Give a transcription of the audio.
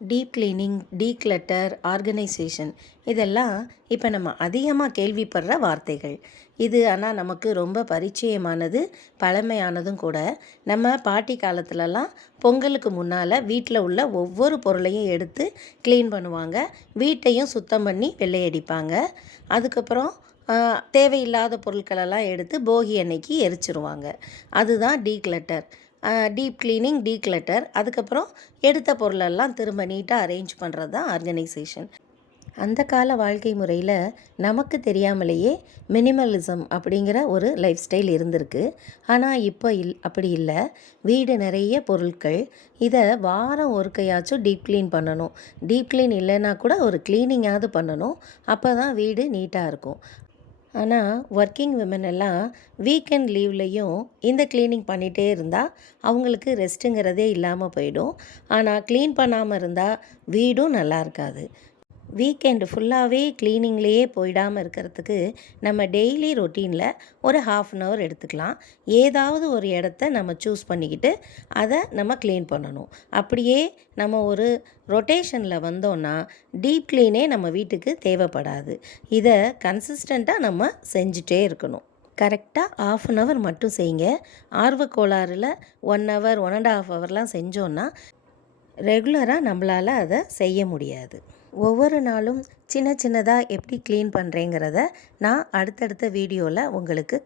Deep cleaning, declutter, organisation இதெல்லாம் இப்போ நம்ம அதிகமாக கேள்விப்படுற வார்த்தைகள். இது ஆனால் நமக்கு ரொம்ப பரிச்சயமானது, பழமையானதும் கூட. நம்ம பாட்டி காலத்துலலாம் பொங்கலுக்கு முன்னால் வீட்டில் உள்ள ஒவ்வொரு பொருளையும் எடுத்து க்ளீன் பண்ணுவாங்க. வீட்டையும் சுத்தம் பண்ணி வெள்ளையடிப்பாங்க. அதுக்கப்புறம் தேவையில்லாத பொருட்களெல்லாம் எடுத்து போகி அன்னைக்கு எரிச்சிருவாங்க. அதுதான் டீக்ளட்டர். Deep cleaning, declutter. அதுக்கப்புறம் எடுத்த பொருளெல்லாம் திரும்ப நீட்டாக அரேஞ்ச் பண்ணுறது தான் ஆர்கனைசேஷன். அந்த கால வாழ்க்கை முறையில் நமக்கு தெரியாமலேயே மினிமலிசம் அப்படிங்கிற ஒரு லைஃப் ஸ்டைல் இருந்திருக்கு. ஆனால் இப்போ அப்படி இல்லை. வீடு நிறைய பொருட்கள். இதை வாரம் ஒருக்கையாச்சும் டீப் க்ளீன் பண்ணணும். டீப் க்ளீன் இல்லைன்னா கூட ஒரு க்ளீனிங்காவது பண்ணணும். அப்போ தான் வீடு நீட்டாக இருக்கும். ஆனால் ஒர்க்கிங் விமன் எல்லாம் வீக்கெண்ட் லீவ்லேயும் இந்த க்ளீனிங் பண்ணிகிட்டே இருந்தால் அவங்களுக்கு ரெஸ்ட்டுங்கிறதே இல்லாமல் போயிடும். ஆனால் க்ளீன் பண்ணாமல் இருந்தால் வீடும் நல்லா இருக்காது. வீக்கெண்டு ஃபுல்லாகவே க்ளீனிங்லேயே போயிடாமல் இருக்கிறதுக்கு நம்ம டெய்லி ரொட்டீனில் ஒரு 1/2 hour எடுத்துக்கலாம். ஏதாவது ஒரு இடத்த நம்ம சூஸ் பண்ணிக்கிட்டு அதை நம்ம க்ளீன் பண்ணணும். அப்படியே நம்ம ஒரு ரொட்டேஷனில் வந்தோன்னா டீப் க்ளீனே நம்ம வீட்டுக்கு தேவைப்படாது. இதை கன்சிஸ்டண்ட்டாக நம்ம செஞ்சுட்டே இருக்கணும். கரெக்டாக 1/2 hour மட்டும் செய்யுங்க. ஆர்வக்கோளாறில் 1 hour 1.5 hourலாம் செஞ்சோன்னா ரெகுலராக நம்மளால் அதை செய்ய முடியாது. ஒவ்வொரு நாளும் சின்ன சின்னதாக எப்படி க்ளீன் பண்ணுறேங்கிறத நான் அடுத்தடுத்த வீடியோவில் உங்களுக்கு